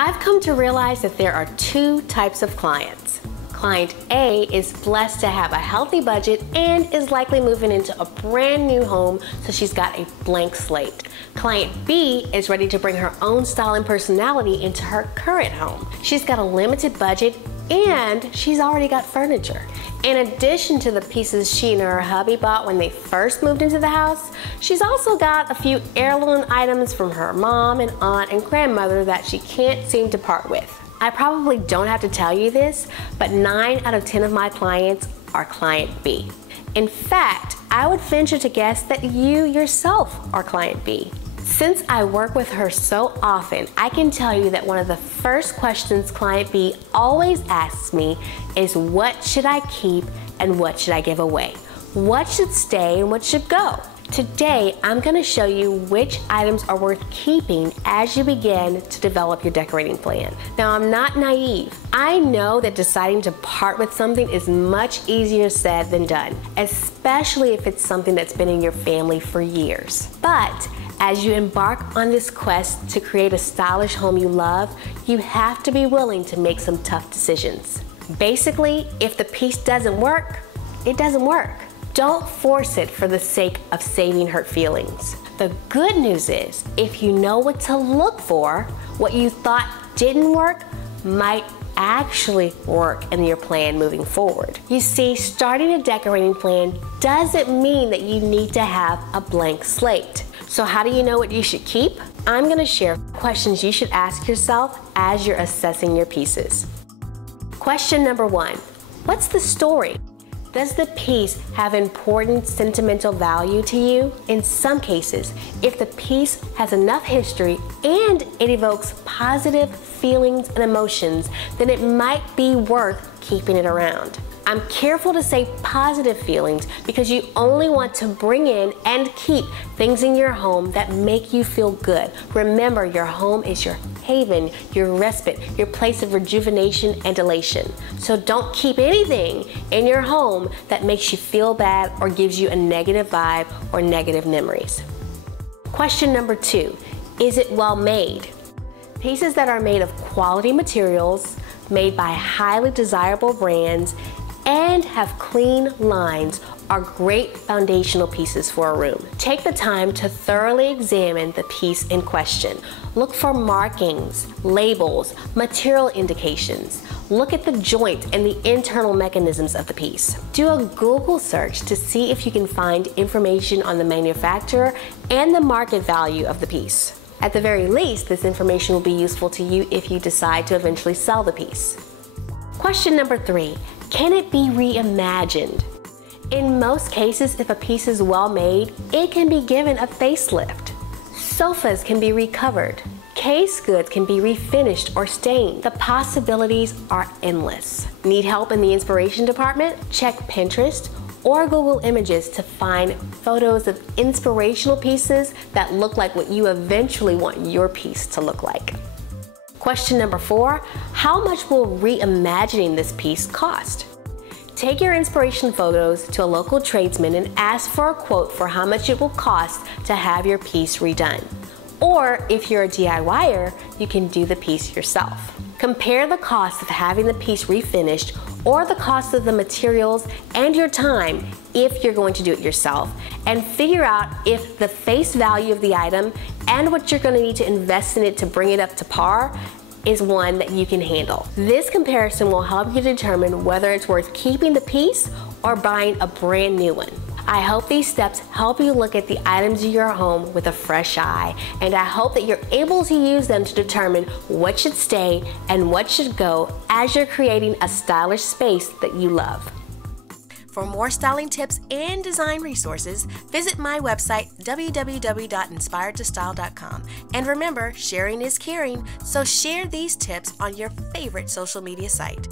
I've come to realize that there are two types of clients. Client A is blessed to have a healthy budget and is likely moving into a brand new home, so she's got a blank slate. Client B is ready to bring her own style and personality into her current home. She's got a limited budget and she's already got furniture. In addition to the pieces she and her hubby bought when they first moved into the house, she's also got a few heirloom items from her mom and aunt and grandmother that she can't seem to part with. I probably don't have to tell you this, but 9 out of 10 of my clients are Client B. In fact, I would venture to guess that you yourself are Client B. Since I work with her so often, I can tell you that one of the first questions Client B always asks me is, what should I keep and what should I give away? What should stay and what should go? Today, I'm going to show you which items are worth keeping as you begin to develop your decorating plan. Now, I'm not naive. I know that deciding to part with something is much easier said than done, especially if it's something that's been in your family for years. But as you embark on this quest to create a stylish home you love, you have to be willing to make some tough decisions. Basically, if the piece doesn't work, it doesn't work. Don't force it for the sake of saving hurt feelings. The good news is, if you know what to look for, what you thought didn't work might actually work in your plan moving forward. You see, starting a decorating plan doesn't mean that you need to have a blank slate. So how do you know what you should keep? I'm going to share questions you should ask yourself as you're assessing your pieces. Question number 1, what's the story? Does the piece have important sentimental value to you? In some cases, if the piece has enough history and it evokes positive feelings and emotions, then it might be worth keeping it around. I'm careful to say positive feelings because you only want to bring in and keep things in your home that make you feel good. Remember, your home is your haven, your respite, your place of rejuvenation and elation. So don't keep anything in your home that makes you feel bad or gives you a negative vibe or negative memories. Question number 2, is it well made? Pieces that are made of quality materials, made by highly desirable brands, and have clean lines are great foundational pieces for a room. Take the time to thoroughly examine the piece in question. Look for markings, labels, material indications. Look at the joint and the internal mechanisms of the piece. Do a Google search to see if you can find information on the manufacturer and the market value of the piece. At the very least, this information will be useful to you if you decide to eventually sell the piece. Question number 3, can it be reimagined? In most cases, if a piece is well made, it can be given a facelift. Sofas can be recovered. Case goods can be refinished or stained. The possibilities are endless. Need help in the inspiration department? Check Pinterest or Google Images to find photos of inspirational pieces that look like what you eventually want your piece to look like. Question number 4, how much will reimagining this piece cost? Take your inspiration photos to a local tradesman and ask for a quote for how much it will cost to have your piece redone. Or if you're a DIYer, you can do the piece yourself. Compare the cost of having the piece refinished or the cost of the materials and your time if you're going to do it yourself, and figure out if the face value of the item and what you're going to need to invest in it to bring it up to par is one that you can handle. This comparison will help you determine whether it's worth keeping the piece or buying a brand new one. I hope these steps help you look at the items in your home with a fresh eye, and I hope that you're able to use them to determine what should stay and what should go as you're creating a stylish space that you love. For more styling tips and design resources, visit my website, www.inspiredtostyle.com. And remember, sharing is caring, so share these tips on your favorite social media site.